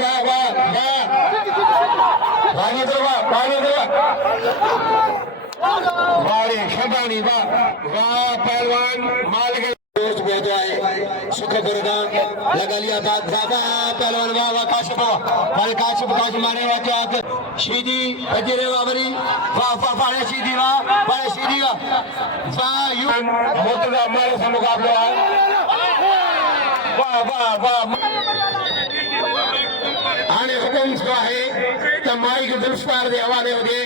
वाह वाह पानी दो वारे शबानी वाह वाह पहलवान मालिक दोस्त बहुत आए सुख बरदान लगा लिया बात वाह पहलवान वाह वाह काशिफ माने वाह शीदी अजरे वावरी वाह वाह पाड़े शीदी वाह यू मुर्तजा हमारे से मुकाबला है वाह आने हुकुम जो है तमाई के दुरुस्तार दे हवाले हो दे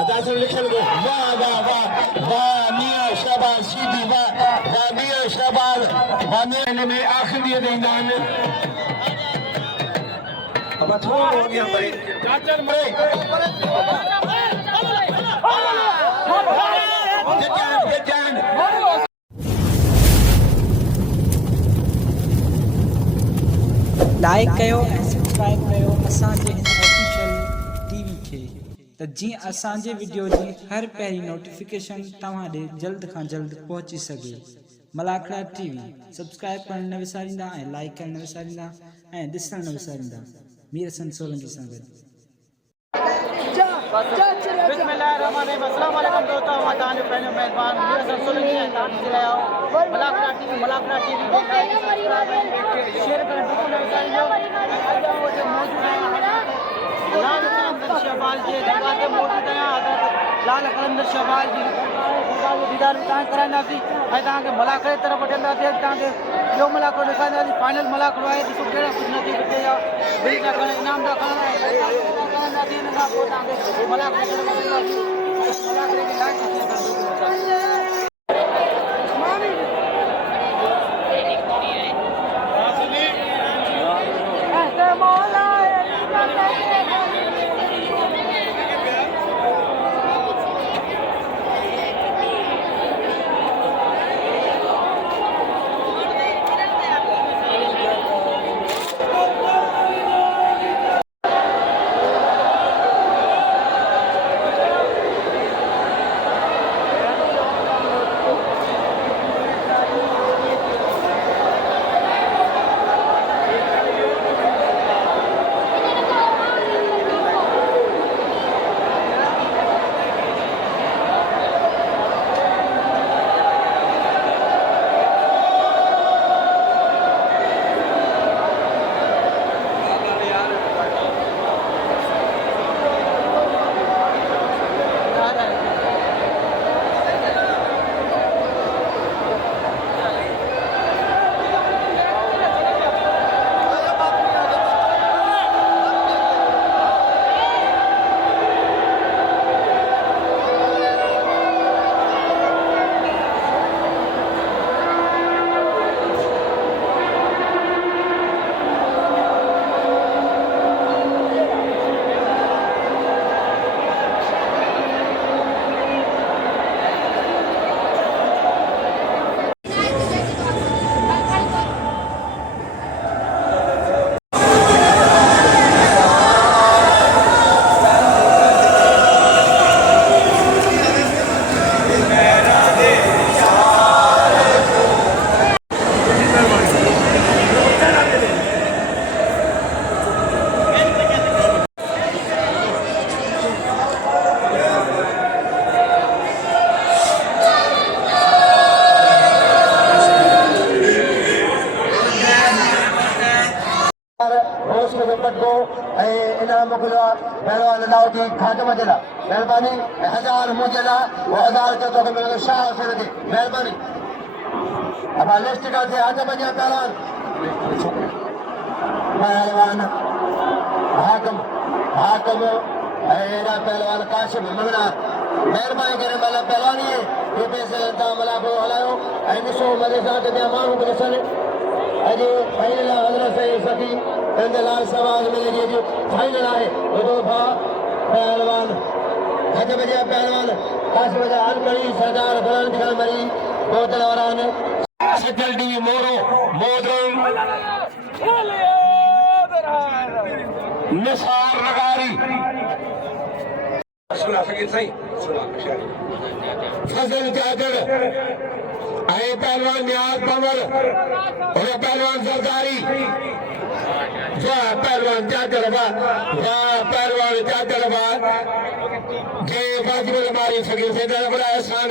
अदासन लिखल गो वाह मियां शहबाज शीदी वाह मियां शहबाज वाने में आखिरी दे दान अब थोड़ा हो गया भाई चाचर भाई जजान लाइक कयो ऐं सब्सक्राइब कयो असांजे हिन ऑफिशियल टीवी खे त जीअं असांजे वीडियो जी हर पहिरीं नोटिफिकेशन तव्हां ॾे जल्द खां जल्द पहुची सघे। मलाखड़ा टीवी सब्सक्राइब करणु न विसारींदा ऐं लाइक करणु न विसारींदा ऐं ॾिसणु न विसारींदा। मीर हसन सोलंकी सां गॾु। बिस्मिल्लाहिर्रहमानिर्रहीम। अस्सलाम वालेकुम दोस्तों, मां तव्हांजो पंहिंजो महिरबान मीर हसन सोलंकी ऐं तव्हां ॾिसी रहिया आहियो मलाखड़ा टीवी शेयर करणु बिल्कुलु न विसारिजो। अॼु वटि मौजूदु आहियां लाल कलंदर शहबाज जे दरबार ते मौजूदु आहियां। लाल कलंदर शहबाज जी दरबार जो दीदार बि तव्हांखे कराईंदासीं ऐं तव्हांखे मलाखड़े तरफ़ वठंदासीं। तव्हांखे ॿियो मलाखड़ो ॾेखारींदासीं, फाइनल मलाखड़ो आहे। ॾिसो कहिड़ा ख़ुशि नसीब हिते जा बिल था खणनि, इनाम था खणनि ऐं कराईंदासीं। हिन खां पोइ तव्हांखे मलाखड़े तरफ़ वठंदासीं। मलाखड़े खे लाइक मेहरबानी 1000 मुझे ला वो 1000 के तो मेरे शाह से दे मेहरबानी। अब लिस्ट का से आजा बजा पहलवान हाकम एरा पहलवान काशिफ मंगना मेहरबानी करे मला पहलवानी है ये पैसे ता मला को हलायो ऐ ॾिसो मजे सां ते माण्हू खे ॾिसनि अॼु फाइनल हज़रत से सखी लाल शहबाज में जी फाइनल आहे वॾो भाउ पहलवान हज बजा पहलवान काशिफ बजा अलकड़ी सरदार बुलंद दिखल मरी बोतल वरान सजल टीवी मोरो मोदरन निसार नगारी फजल जागर आए पहलवान नियाज पवर और पहलवान सरदारी वाह पहलवान जादर वाह पहलवान जादर वाह के वाजिब मारी फकीर से दर बड़ा एहसान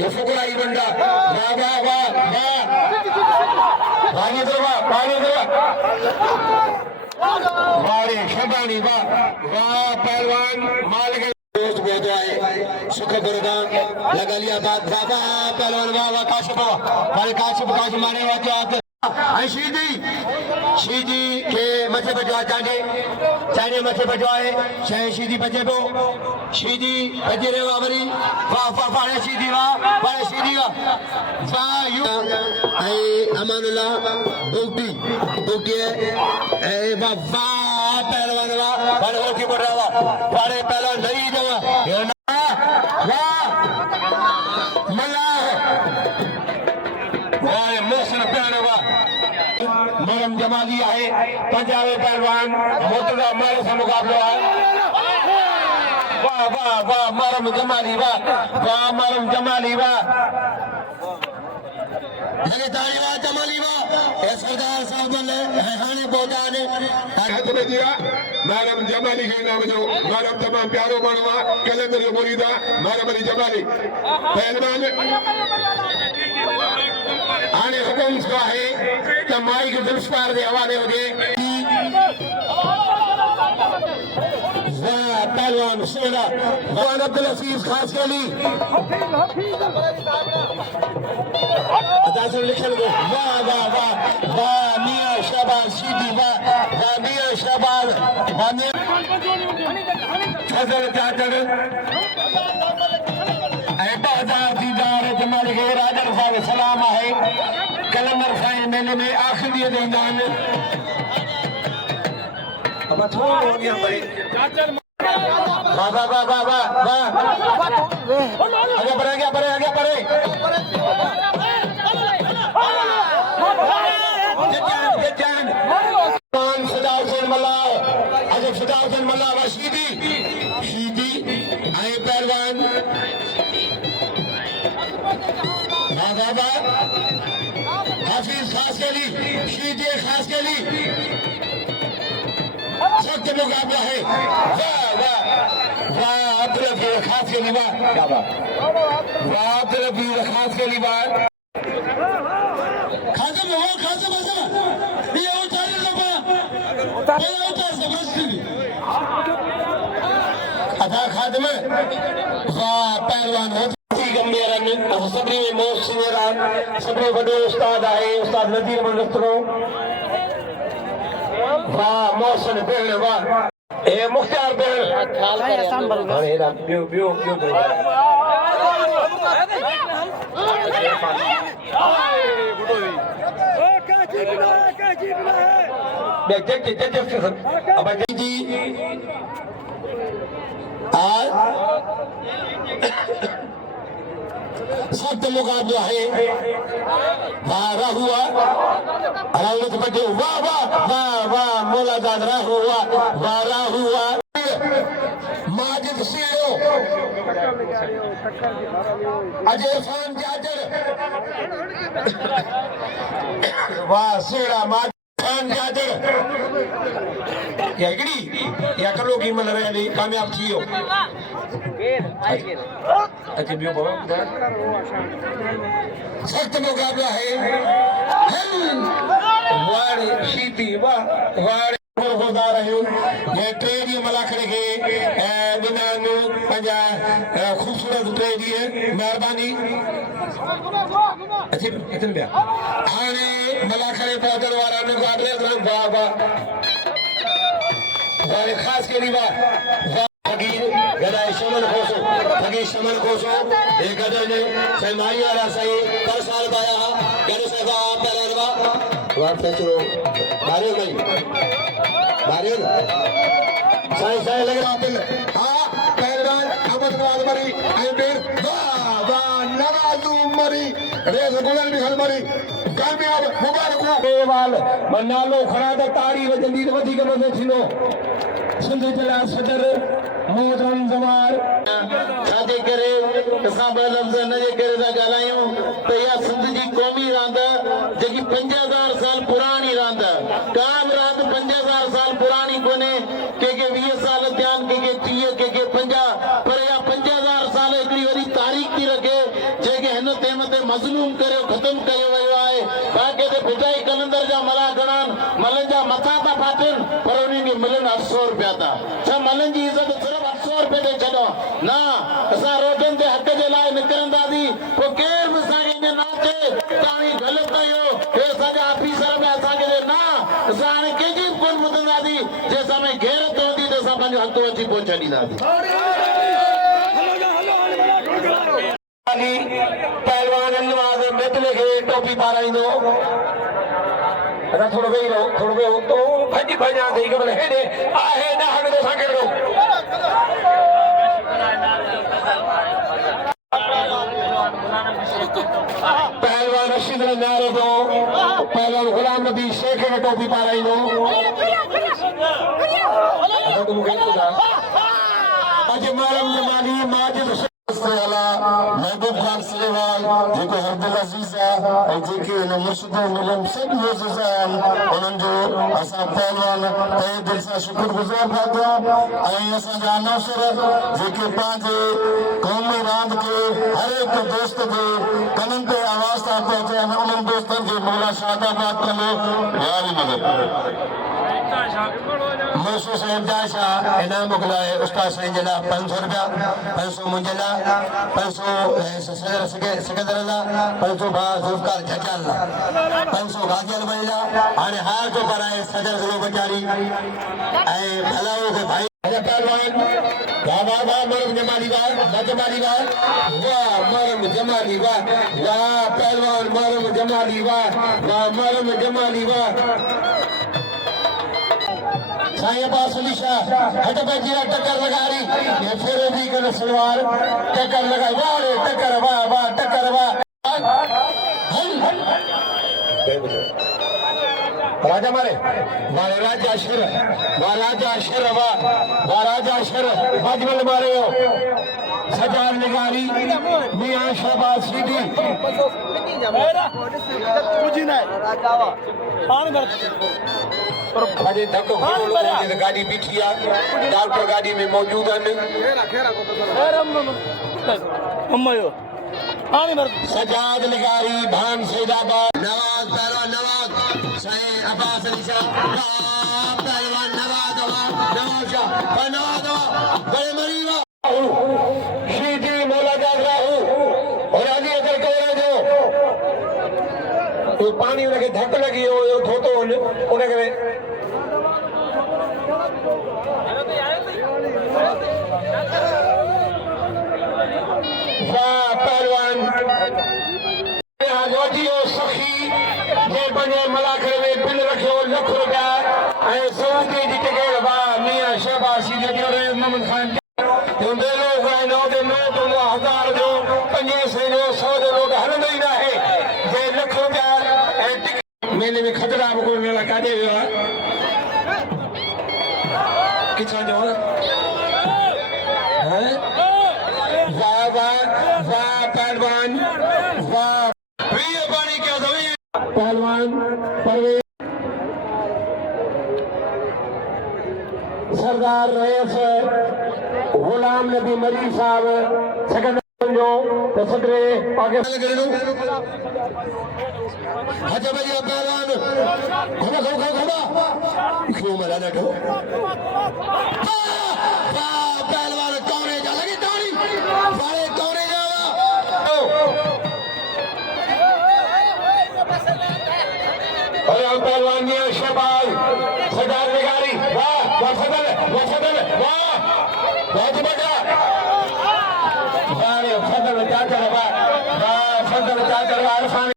ये फुकराई बंदा वाह वाह वाह वाह पानी दो वारे शबानी वाह वाह पहलवान मालिक दोस्त बेटे आए सुख बरदान लगा लिया बात वाह वाह पहलवान वाह वाह काशिफ मारे वाह शीदी के मथे बजवा चांडे मथे बजवाए शह शीदी बजे पो शीदी बजे रे वावरी वाह पाड़े शीदी वाह यू अमानुल्लाह बुगटी ए वाह पहलवान वाह पाड़े होकी बोल रहा वाह पाड़े पहलवान नहीं जवा वाह मल्ला वाह मोहसिन प्यारे वाह मरम जमाली है पंजाबी पहलवान मुर्तजा मारे से मुकाबला है वाह वाह वाह मरम जमाली वाह मरम जमाली वाह लगे ताली वाह जमाली वाह ए सरदार साहब ने हाने पहुंचा ने हाथ में दिया मरम जमाली के नाम जो मरम तमाम प्यारो बनवा कलंदर जो मुरीदा मरम अली जमाली पहलवान आने हुकुम का है तो माई के दुष्पार दे हवाले हो गए वाह पहलवान शेरा वाह अब्दुल अजीज खास के लिए लिखल गो वाह वाह वाह वाह मियां शहबाज शीदी वाह मियां शहबाज फजल जादर बाजार दीदार जमाल के राजन साहब सलाम है कलंदर साईं मेले में आखिरी दीदान अब थोड़ा हो गया भाई वाह वाह वाह वाह वाह आगे बढ़े सदा हुसैन मल्ला शीदी आए पहलवान बाबा हाफिज खास के लिए शीदे खास के लिए सख्त मुकाबला है वाह अब्दुल रफीक खास के लिए वाह अब्दुल रफीक खास के लिए खासम ये उतारे लबा ये उतार समझती अदा खादम वाह पहलवान हो सबरी में मोस्ट सीनियर सबरी बड़े उस्ताद आए उस्ताद नदीर मुस्तरो वाह मोहसिन बेल वाह ए मुख्तार बेल अरे रा बियो अब जी सख्त मुकाबला है वाह हुआ अलाउद्दीन बटे वाह मोलादाद वाह हुआ माजिद सीरो अजय खान जाजर वाह सेड़ा माजिद खान जाजर या हिकिड़ी या कलो की मन रहे कामयाब थी हो अच्छा बियो बाबा सख्त मुकाबला है वाड़ी शीदी वाड़ी होदा रहियो ये ट्रेडी मलाखड़े के बिनानु पंजा खूबसूरत ट्रेडी है मेहरबानी अच्छा बिया हाने मलाखड़े पहुंचने वाला मुकाबले वाह वाह खास के लिए वाह गदाई शमन खोसो एक गदर ने सैमाई वाला सही पर साल पाया गदर से पहला वाट पे चलो मारियो साई लगे आपल हां पहलवान अहमद मरी आइबेर वाह नवाजू मरी रेस गुलन भी हल मरी कामयाब मुबारक हो बेवाल मनालो खड़ा त तारी वजंदी वधी के मथे थीनो सिंध जिला सदर मोहतरम जमाल छाजे करे असां ॿ लफ़्ज़ हिन जे करे था ॻाल्हायूं त इहा सिंध जी क़ौमी रांदि जेकी 5000 साल पुराणी रांदि का बि रांदि 5000 साल पुराणी कोन्हे के 20 साल थिया आहिनि के 30 के 50 पर इहा 5000 साल हिकिड़ी वॾी तारीख़ थी रखे जेके हिन तेम ते मज़लूम करे ख़तमु कयो वियो आहे बाक़ी ते पिटाई कलंदर जा मला घणा आहिनि मलनि जा मथा था फाटनि पर उन्हनि खे मिलनि 800 रुपया था छा मलनि जी इज़त सिर्फ़ु 800 रुपए ते छॾो न असां रोडनि ते हक़ जे लाइ निकिरंदासीं पोइ केरु बि असांखे ईअं न चए तव्हां ग़लति कयो हे असांजा ऑफिसर में असांखे न असां हाणे कंहिंजी बि कोन ॿुधंदासीं जे असां में गैरत हूंदी त असां पंहिंजो हथो अची पहुचाए ॾींदासीं पहलवान नवाज़ मितले खे टोपी पाराईंदो थोरो वेही रहो थोरो वेहो तो भॼी भॼा थी ख़बर हेॾे आहे न हाणे तोसां कहिड़ो पहलवान रशीद नारे दो पहलवान गुलाम नबी शेख खे टोपी पाराईंदो अॼु मारम जमानी माजिद महबूब खान सलेवाल जेको अब्दुल अज़ीज़ आहे ऐं जेके हिन मुर्शिद मिलन सभु मोज़िज़ आहिनि उन्हनि जो असां पहलवान तहे दिलि सां शुक्रगुज़ार था थियूं ऐं असांजा अनासर जेके पंहिंजे क़ौमी रांदि खे हर हिकु दोस्त जे कननि ते आवाज़ था पहुचाइनि उन्हनि दोस्तनि खे मौला शादाबाद कंदो यारी मदद मोशो साहिब जा शाह इनाम मोकिलाए उस्ताद साईं जे लाइ 500 रुपया 500 मुंहिंजे लाइ 500 सिकंदर लाइ 500 भाउ ज़ुल्फ़कार झचाल लाइ 500 गाज़ियल भाई लाइ हाणे हार जो पराए सदर ज़िलो बचारी ऐं भलाऊ खे भाई पहलवान वाह वाह वाह मरम जमाली वाह जमाली वाह मरम जमाली वाह पहलवान मरम जमाली वाह मरम जमाली वाह साईं अब्बास अली शाह हट पे जीरा टक्कर लगा रही ये फिर भी कर सलवार टक्कर लगाई वाह रे टक्कर वाह वाह टक्कर वाह राजा मारे राजा शेर वाह राजा शेर बाजमल मारे हो सजार निगारी मियां शहबाज सीधी अॼु धक्को गाॾी बीठी आहे डॉक्टर गाॾी में मौजूद आहिनि सजाद निगारी भान सैदाबाद नवाज पहलवान नवाज साईं अब्बास अली शाह पहलवान नवाज बड़े मरीवा शीदी मौला जागरा और अली अगर कहे जो पानी उनखे धक लगी हो धोतो उनखे वाह पहलवान सखी जे पंहिंजे मलाखड़े में बिल रखियो लख रुपया ऐं सऊदी जी टिकट वाह मियां शहबाज मोहम्मद खान बेलो घुराईंदो ते नोट हूंदो 1000 जो 500 जो 100 जो नोट हलंदो ई न आहे जे लख रुपया ऐं टिकट मेले में खतरा बि कोन मेला काॾे वियो आहे किथां जो वाह वाह वाह पहलवान वाह पानी क्या पहलवान परवेज सरदार रईस गुलाम नबी मरी साहब सेक्रेटरी जो तो सदरे पाकिस्तान हज भैया पहलवान क्यों मरा बैठो पहलवान कौने जा लगी ताड़ी बड़े कौने जावा पहलवान ने शहबाज सरदार निगारी वाह फजल वाह बहुत बड़ा वाह फजल चाकर वाह फजल चाकर वाह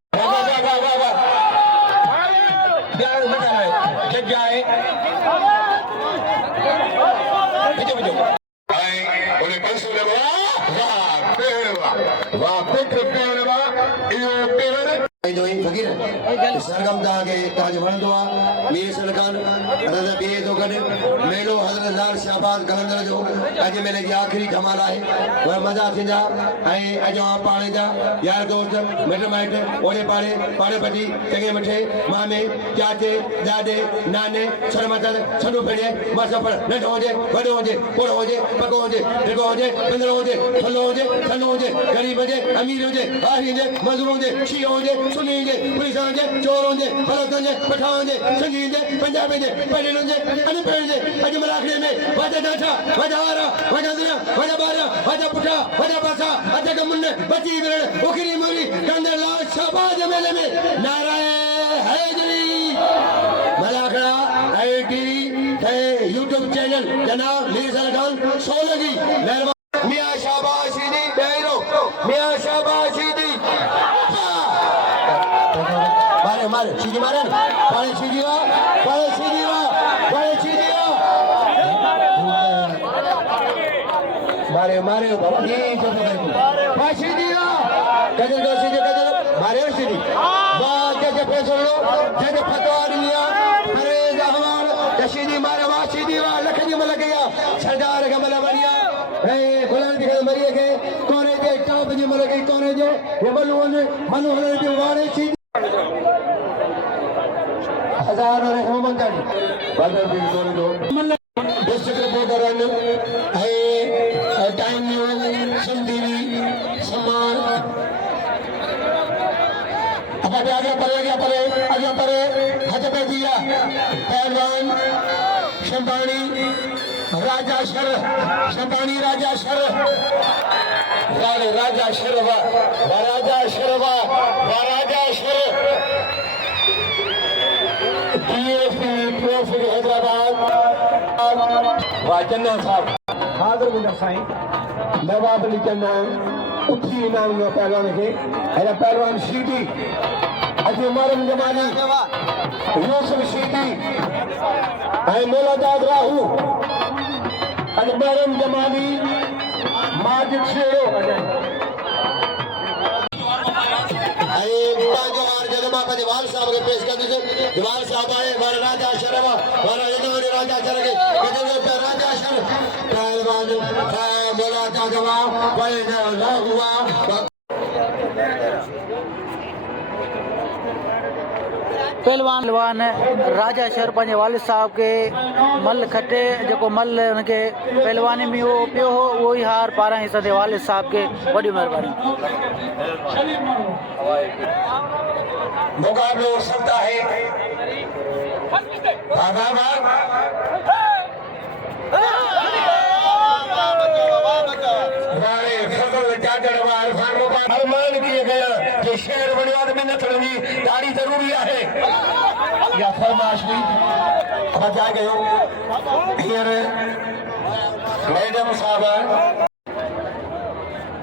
सरगम तव्हांखे वणंदो आहे ॿिए सड़कान ॿिए थो गॾु मेलो कलंदर लाल शाहबाज कलंदर जो अज मेले जी आखिरी धमाल है वह मजा थींदा ऐं अॼु पाणे जा यार दोस्त मिट माइट ओड़े पाड़े पाड़े पटी चङे मिठे मामे चाचे ॾाॾे नाने सरमतल सनू भेणे मासफड़ नंढो हुजे वॾो हुजे पोड़ो हुजे पको हुजे ढिघो हुजे पिंदड़ो हुजे थलो हुजे सनो हुजे ग़रीब हुजे अमीर हुजे आही हुजे मज़दूर हुजे शीओ हुजे सुनी हुजे पुलिस हुजे चोर हुजे फलक हुजे पठान हुजे सिंधी हुजे पंजाबी हुजे पढ़ियल हुजे अनपढ़ हुजे अॼु मलाखड़े में वाजा डाठा वाजा वारा वाजा दुनिया वाजा ॿार वाजा पुठा वाजा पासा अधक मुन बची भेण उखरी मुरी कंदर लाल शाहबाज मेले में नाराए Hydari Malakhra IT YouTube channel जनाब मीर खान सोलगी मेहरबान मियां शाहबाज सीधी बेरो मियां शाहबाज सीधी मारे मारे सीधी मारे पाले सीधी वा पाले सीधी वा पाले सीधी वा मारे मारे ये जो कर फांसी दिया कदर को सीधे कदर मारे सीधी वाह जज पैसो जज फतवा दिया अरे जहवान कशीदी मारे वाह सीधी वाह लखनी में लग गया सरदार का मला बढ़िया ए गुलाम दिखा मरिए के कोने के टॉप जी में लगी कोने जो ये मनोहर जी वारे सीधी हजार और मोहम्मद अली बादल भी कोने दो डिस्ट्रिक्ट रिपोर्टर है टाइम न्यूज़ सन टीवी सम्मान अब आगे परे हजबे दिया पहलवान शंबानी राजा शर शंबानी राजा शर राजा शरवा राजा शरवा राजा शर ट्रॉफी हैदराबाद वाचन्ना साहब हादर गुजर साईं नवाब अली चन्ना उठी इनाम नो पहलवान के अरे पहलवान सीधी अजय मरम जमानी यूसुफ सीधी ऐं मोलादाद राहू अजय मरम जमानी माजिद शेरो जवाल साहब के पेश कर दीजिए जवाल साहब आए हमारे राजा शरवा हमारा यदुवरी राजा शर के राजा शर पहलवान बोला था जवाब पहले हुआ पहलवान राजा शर पंहिंजे वालिद साहब के मल खटे जेको मल उनके पहलवानी में वो पियो हो वो ही हार पारा हिस्सा दे वालिद साहब के बड़ी मेहरबानी मुकाबला हो सकता है अरमान किए गया कि शेर बड़ी आदमी न चलनी दाढ़ी जरूरी है या फरमाश भी बचा गए फिर मैडम साहब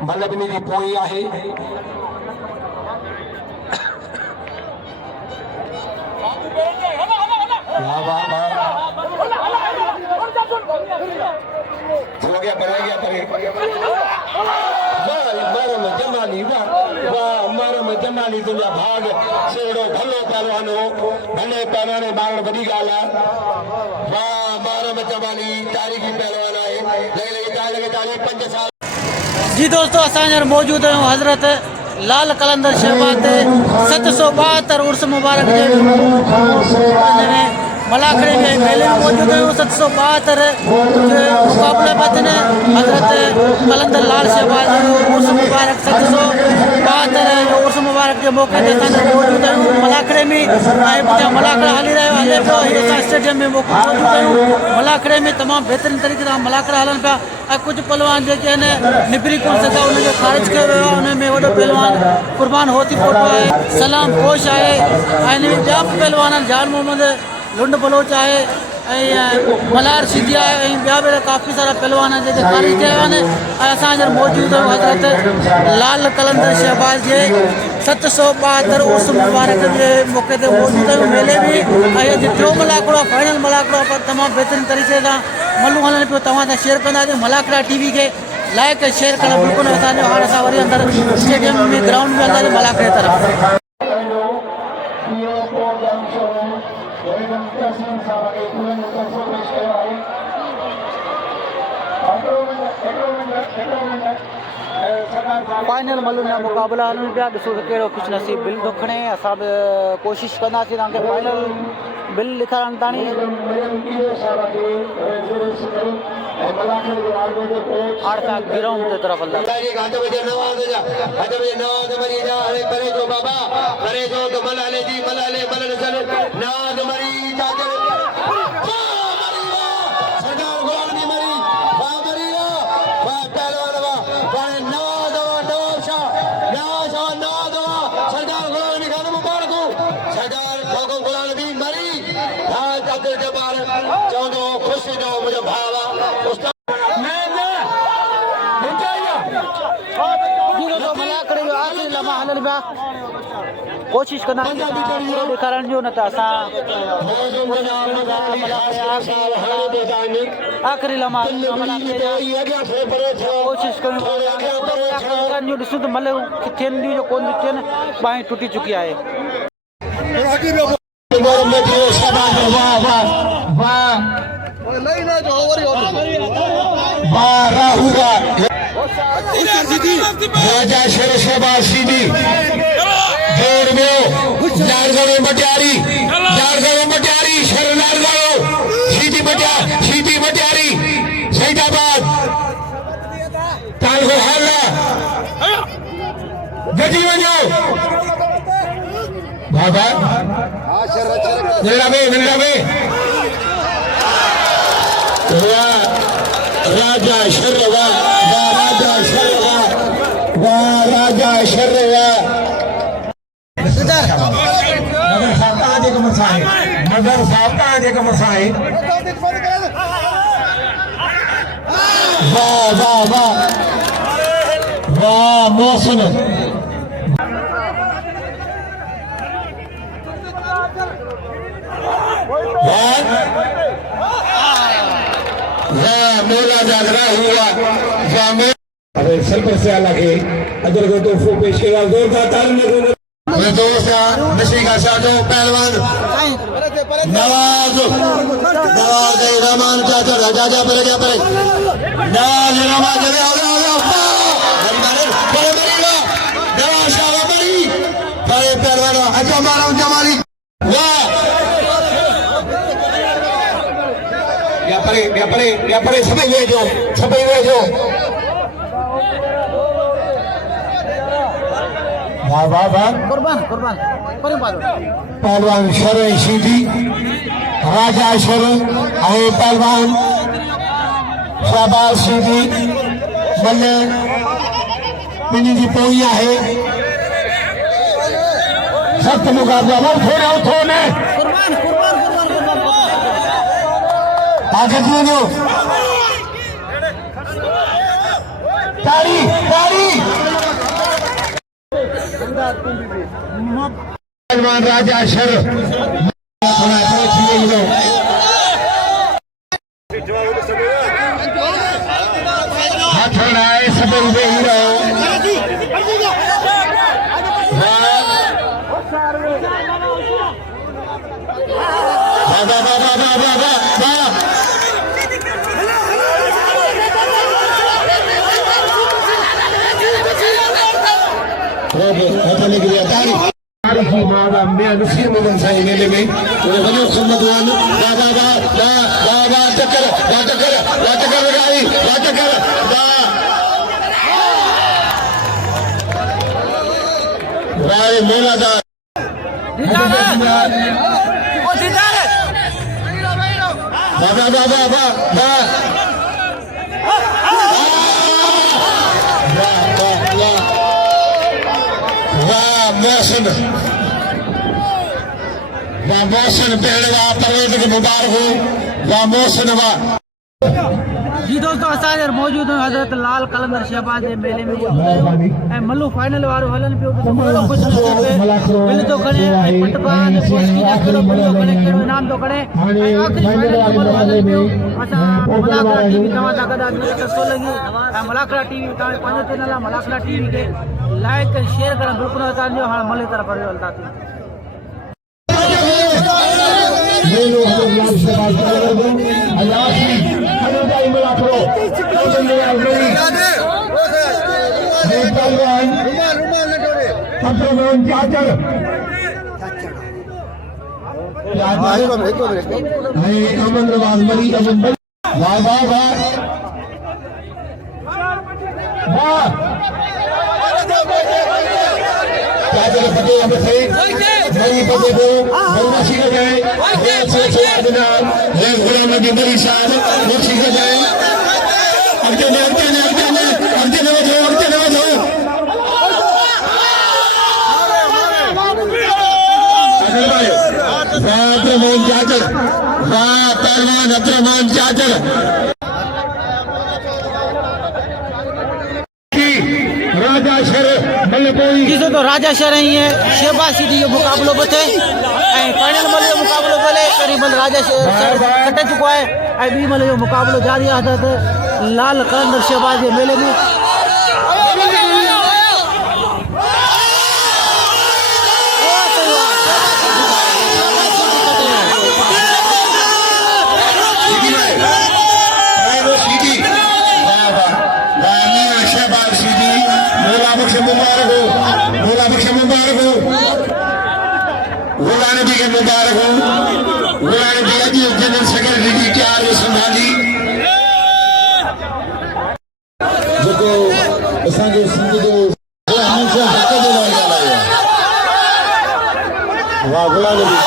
मतलब मेरी पोई है हो गया मरम जमानी वाह मरम जमानी तुंहिंजा भाग सेड़ो भलो पहलवान हो भले पहलवान मारण वॾी ॻाल्हि आहे वाह मरम जमानी तारीख़ी पहलवान आहे लगे 5 साल जी दोस्तों असां मौजूद आहियूं हज़रत लाल कलंदर शहबाज 772 उर्स मुबारक जे मलाखड़े में मेले में मौजूद है 772 मुकाबले बदन हजरत कलंदर लाल शहबाज उर्स मुबारक 772 उर्स मुबारक के मौके ते मौजूद है मलाखड़े में मलाखड़ा हली रहियो हले पियो स्टेडियम में मौजूद आहियूं मलाखड़े में तमामु बहितरीन तरीक़े सां मलाखड़ा हलन पिया ऐं कुझु पहलवान जेके आहिनि निबरी कोन सघा उनजो ख़ारिज कयो वियो आहे उन में वॾो पहलवान कुर्बान होती पहुतो आहे सलाम कोश आहे ऐं इन में ॿिया पहलवान आहिनि जान मोहम्मद लुंड बलोच आहे ऐं मलार सिंधी आहे ऐं ॿिया बि काफ़ी सारा पहलवान आहिनि जेके ख़ारिज थिया आहिनि ऐं असां हींअर मौजूदु आहियूं हज़रत लाल कलंदर शहबाज जे 772 उर्स मुबारक जे मौक़े ते मौजूदु आहियूं मेले में ऐं अॼु टियों मलाखड़ो आहे फाइनल मलाखड़ो पर तमामु बहितरीन तरीक़े सां मलूं हलनि पियो तव्हां सां शेयर कंदासीं मलाखड़ा टीवी खे लाइक शेयर करणु बिल्कुलु न विसारिजो हाणे असां वरी अंदरि स्टेडियम में ग्राउंड में हलंदासीं मलाखड़े तरफ़ फाइनल मलून जा मुक़ाबला हलनि पिया ॾिसो त कहिड़ो ख़ुशि नसीब बिल थो खणे असां बि कोशिशि कंदासीं तव्हांखे फाइनल बिल लिखाइण ताणी हाणे तव्हां ग्राउंड ते तरफ़ हलंदा कोशिश कंदासीं ॾेखारण जो न त असां आख़िरी लम्हा कोशिश कयूं ॾिसूं त मल थियनि थियूं जो कोन थियूं थियनि बाहि टुटी चुकी आहे राजा शेर शहबाज सीधी जोड़ में लाड़गढ़ो मटियारी शर लाड़गढ़ो सीधी मटियारी सैदाबाद तालगो हल्ला गजी वञो बाबा नंढा में राजा शर्वा राजा शर्वा मगर साहब का जेका मसाए वाह वाह वाह वाह मोहसिन वाह मौला जागरा हुआ अरे सर पर से अलग है अगर को तो पेश किया जोरदार ताली मेरे दोस्त नशी का साथो पहलवान नवाज रहमान चाचा राजा जा पर नवाज रहमान जरे आओ नवाज शाह मरी बड़े पहलवान अच्छा मारा जमाली वाह या परे सभी वेजो वाह वाह वाह पहलवान शर सीधी राजा शर पहलवान शहबाज सीधी मल ॿिन्ही जी पोई आहे सख़्त मुक़ाबला उथो न ताक़त वञो ताड़ी पहलवान राजा शर हाथ हलाए सब वेही रहो नसीर मोहम्मद साईं मेले में वञो खमदवान चकर लॻाई राय मोलादार मोहसिन पहलवा परवेज़ के मुबारक हो वाह मोहसिन वाह जी दोस्तों असांजे मौजूद हज़रत लाल कलंदर शहबाज जे मेले में ऐं मल्लू फाइनल वारो हलनि पियो त कहिड़ो ख़ुशि बिल थो खणे ऐं पटपान पोस्की जा कहिड़ो बिल थो खणे कहिड़ो इनाम थो खणे ऐं आख़िरी फाइनल जो मल्लू हलनि पियो असां मलाखड़ा टीवी तव्हां सां गॾु आहियूं सुठो लॻी ऐं मलाखड़ा टीवी तव्हांजो पंहिंजो चैनल आहे मलाखड़ा टीवी खे लाइक ऐं शेयर करणु बिल्कुलु न असांजो हाणे मले तरफ़ हलंदासीं Allah अब्दुल चाचर अमन नवाज मरी अमन वाह वाह वाह वाह चाचर फतेह अहमद सईद मरी फतेह को बंदा सीखा जाए गुलाम नबी मरी साहब वो सीखा जाए अगले ने अब्दुलरहमान चाचर वाह पहलवान अब्दुलरहमान चाचर राजा शर मलकोई जिसे तो राजा शर ही है शहबाज सीधी जो मुकाबलो बचे फाइनल में जो मुकाबलो बोले करीबन राजा शर कट चुका है बी में जो मुकाबलो जारी है लाल कलंदर शहबाज के मेले में मुबारक हो गुलाम नबी अजी जनरल सेक्रेटरी की कार संभाली जो असांजे सिंध जो हमेशा हक़ जे लाइ ॻाल्हायो वाह गुलाम नबी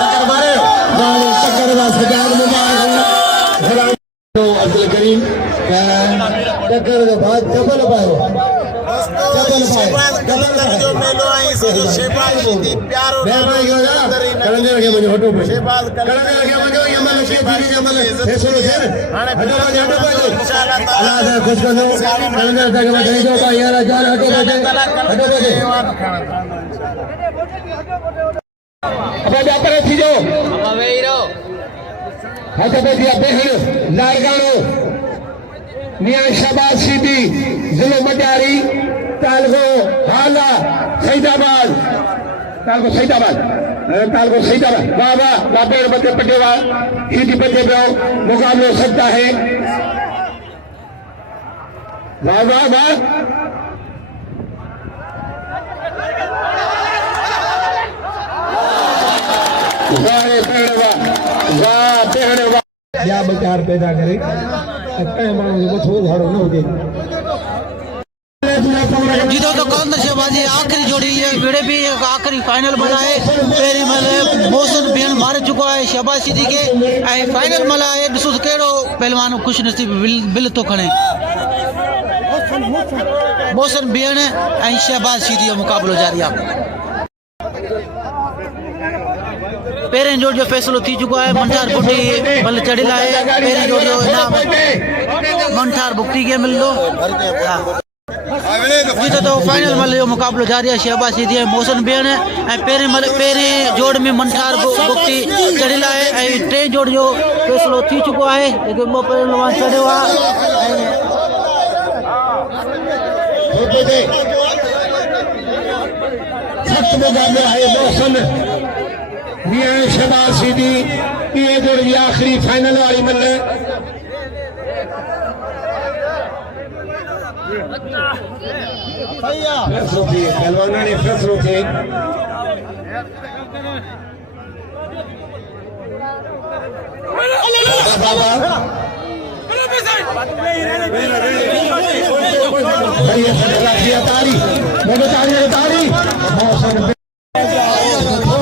टक्कर मारे टक्कर दा सजाद मुबारक गुलाम अब्दुल करीम टक्कर के बाद डबल पायो जो मेलो आई से शहबाज सीधी प्यारो कलंदर के मुझे फोटो पे कलंदर के मुझे यमन शहबाज यमन फैसलो से हटो इंशाल्लाह ताला अल्लाह खुश कर दो कलंदर तक बधाई दो भाई यार जान हटो बजे अब जाकर थी जो अब वेरो हटो बजे बेहन लारगानो मियां शहबाज सीधी जिलो मटियारी तालगो हाला सईदाबाद तालगो सईदाबाद वाह वाह पेड़ बच्चे पटे वाह सीधी बच्चे पे मुकाबलो सकता है वाह वाह वाह क्या विचार पैदा करे जीतो तो कलंदर शहबाज आखिरी जोड़ी है वीड़े भी आखिरी फाइनल बनाए पेरी मले मौसम बेन मार चुका है शहबाज सीधी के फाइनल मला है ॾिसो कहिड़ो पहलवान खुश नसीब बिल तो खणे मौसम बेन ऐं शहबाज सीधी जो मुकाबलो जारी आहे पेरें जोड़ जो फैसलो थी चुका है मंठार बुटी बल चढ़िल है पेरें जोड़ जो इनाम मंठार बुटी के मिल दो जीतो तो फाइनल मल जो मुकाबलो जारी है शहबाज सीधी है मौसम बेन पेरें जोड़ में मंठार बुटी चढ़िल है टे जोड़ जो फैसलो थी चुको है लेकिन वो पहलवान चढ़ियो आहे मियां शहबाज सीधी ये जोड़ी आखिरी फाइनल वाली मल्ल फैसलो थे पहलवाना ने फैसलो थे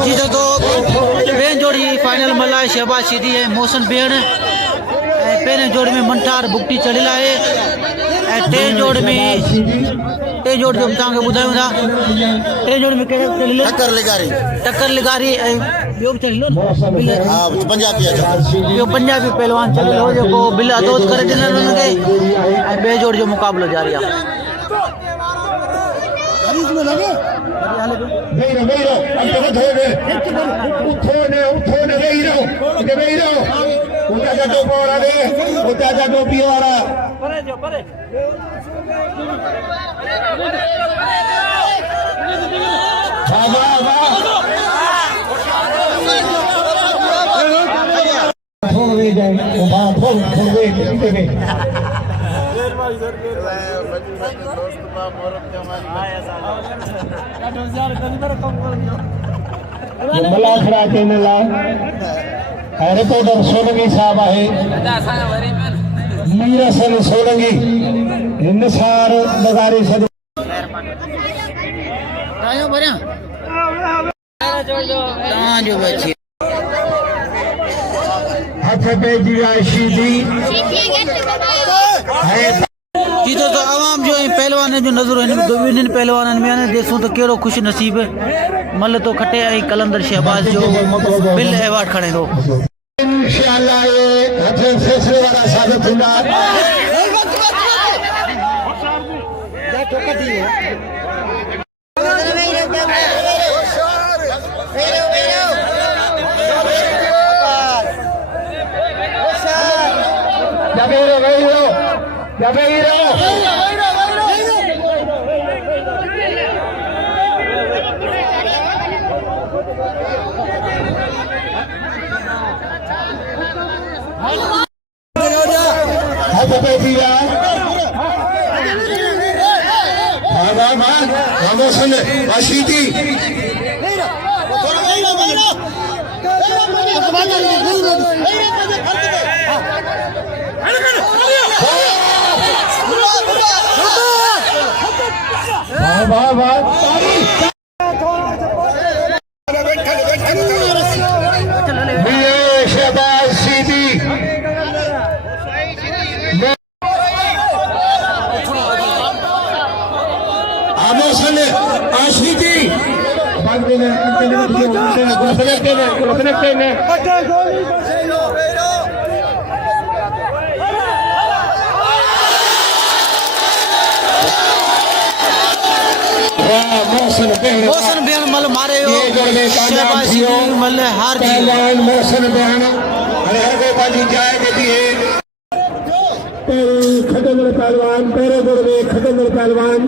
जीतो तो बेन जोड़ी फाइनल मला शहबाज सीधी है मौसम बेन पेरें जोड़ में मंठार बुकटी चढ़िला है टे जोड़ जो तव्हांखे ॿुधायूं था टे जोड़ में टक्कर लिगारी ॿियो बि चढ़िलो ॿियो पंजाबी पहलवान चढ़िलो जेको बिल अदोद करे ॾिनल हुनखे ऐं ॿिए जोड़ जो मुक़ाबिलो जारी आहे मलाखड़ा चैनल आहे रिपोर्टर सोलंगी साहब आहे मीर हसन सोलंगी निसार नज़ारे सॼो हथ पे जी आशीदी जीतो तो आवाम जो पहलवान जो नजर इन पहलवान में देसूं तो केड़ो खुश नसीब मल तो खटे आई कलंदर शहबाज जो बिल अवार्ड खणे दो इंशाअल्लाह ये हथ फैसले वाला साबित थींदा मोहसन बेन मल मारे शहबाज मल हार जी मोहसन बयान बाजी जाए देती है खटंदड़ पहलवान पैरे गुड़ में खटंदड़ पहलवान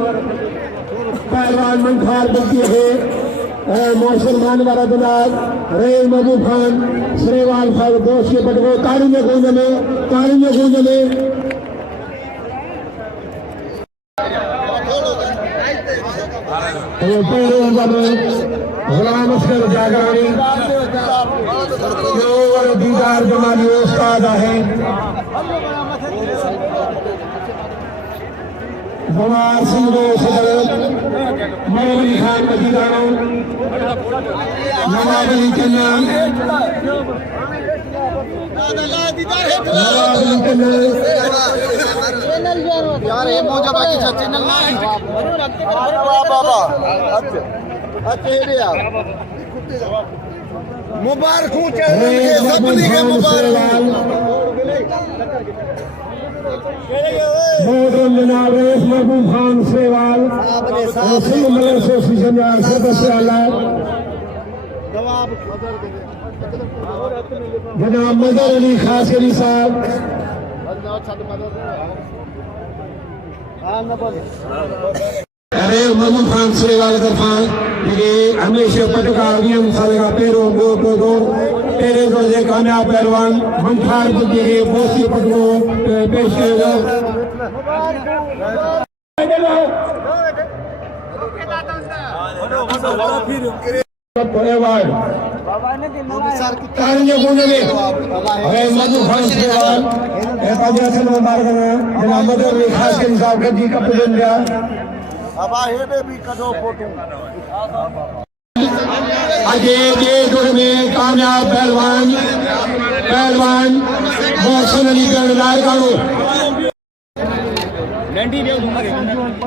मंखार बनती है मोहसन खान वाला दिलाग रे महबूब खान श्रेवाल साहब दोष के पटको तारुण्य गूंज में गुलाम असगर जागरानी दीदार जमानी उस्ताद है जवार सिंह सदर मौली खान मदीदानो नवाब अली चन्ना यार ये मौजा बाकी चैनल ना बाबा अच्छा ये यार मुबारक हूं चैनल के सबनी के मुबारक जनाब रेस महबूब खान सेवाल सिंह मल एसोसिएशन सदस्य आला जनाब मदर अली खासरी साहब अरे महबूब खान सेवाल तरफा ये हमेशा पटकार नियम सरेगा पेरो गो तेरे रोजे कामयाब पहलवान मंखार बुद्धि के बोसी पटको पेश करेगा महबूब खान सेवाल मुबारक जनाब मदर अली खासरी साहब जी कपिल अब हेडे भी कदो फोटो अजय के गुड़ में कामयाब पहलवान मोहसन अली का नायकानो नंदी देव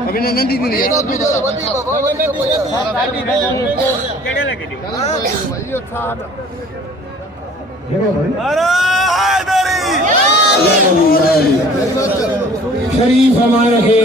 अभी नंदी नहीं है केड़े लगे शरीफ हमारे है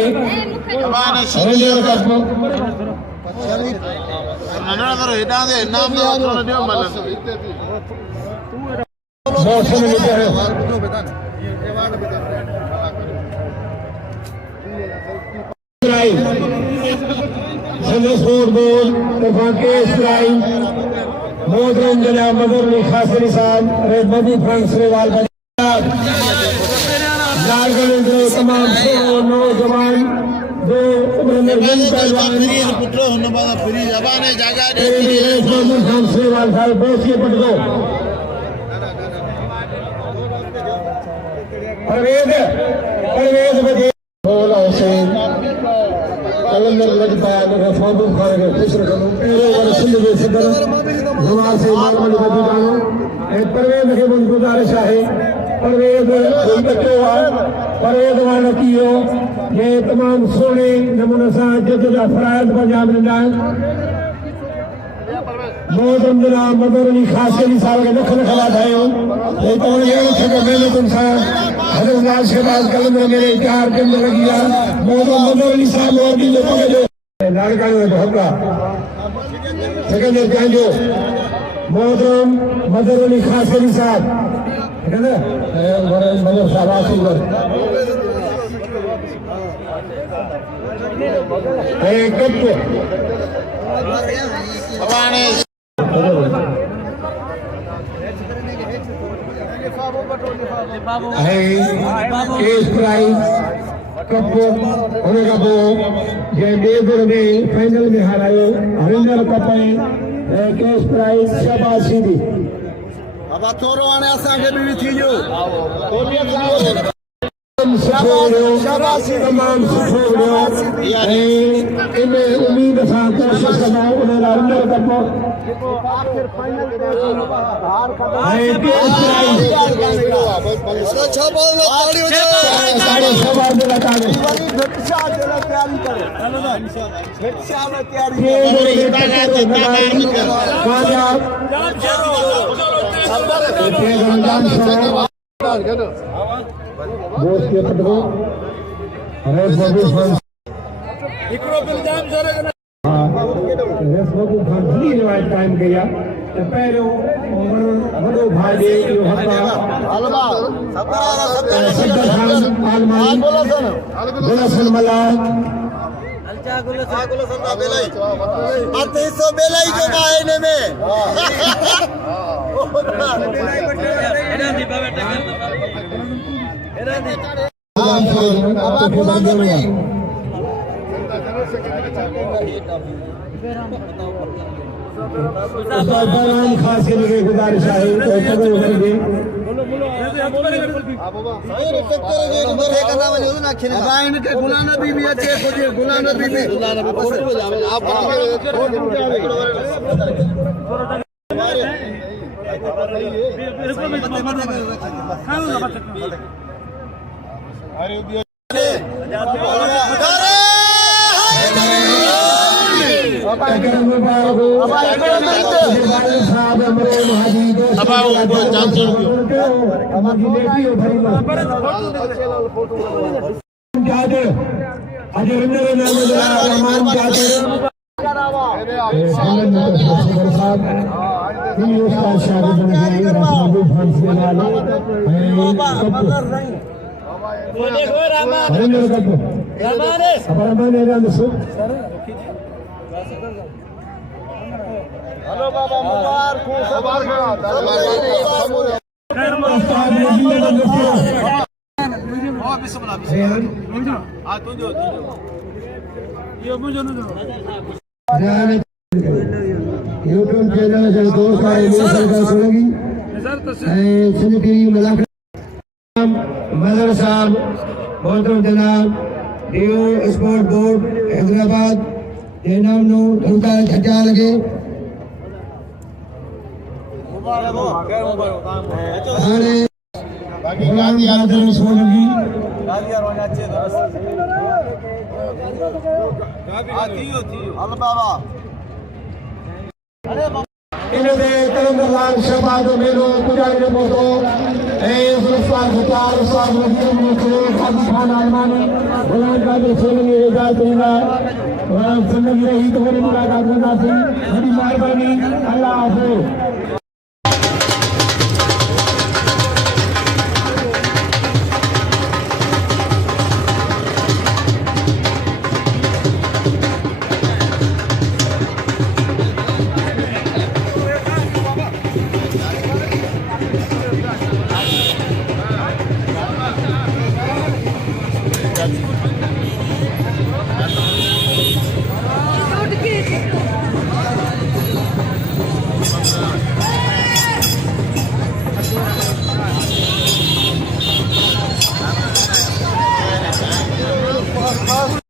मोहतरम जनाब मदर अली खासरी साहब महबूब खान श्रीवाल लाल गले जो तमाम नौजवान जो पहलवान पुत्रो होने वाला फ्री जबान है जगह खान सेवाल साहब बोस के पटको परवेज बजे बोला हुसैन कलंदर लगता है मेरा फादर खाने के खुश रखो एरो वाले सिंध के सदर हमारे से मालूम बजी जानो परवेज के मन गुजारिश है परवेज कोई बच्चो परवेज वाला कियो ये तमाम सोने नमूने से जद्दा फरायद पंजाब ने मोहतरम जनाब मदर अली खासी अली साहब के नखल खिलाफ आए हो ये तो ये छके मैंने तुमसे हजरत के बाद कलम में मेरे चार के अंदर लगिया मोहतरम मदर अली साहब और भी लोगों के जो लड़का ने होगा सेकंड ईयर जो मोहतरम मदर अली खासी अली साहब है ना मदर साहब आसिफ एक कप केस प्राइज कप होने का वो जयदेव ने फाइनल में हरायो Harinder cup cash prize Shahbaz सीधी अब थोरो आने असांखे बि थी जो तमाम सुठो इन उम्मीद सां कोशिश कंदा उन हरिंदर कप टाइम कया पहिरियों वॾो भाई इहो गुलशन मलार खास गुजारिश है गुलाना बीबी अचे गुलाना बीबी हेलो बाबा मुबारक हो यूट्यूब चैनल से दोस्त मदर साहब मोहतरम जनाब डीओ स्पोर्ट बोर्ड हैदराबाद ये नाम नो धुका छटा लगे अरे बाकी गांधी आदमी सोलगी गांधी रोना अच्छे दोस्त थियो अल बाबा अरे इनदे कलंदरलाल शहबाज मेरो गुजारे मोटो ए सुरस्वार गुजार स्वार वजीर मुखो खादी खान आलमानी गुलाम कादिर सोलगी इजाजत देगा जिंदगी रही तो मेरी मुलाकात होना थी बड़ी मेहरबानी अल्लाह हाफिज़।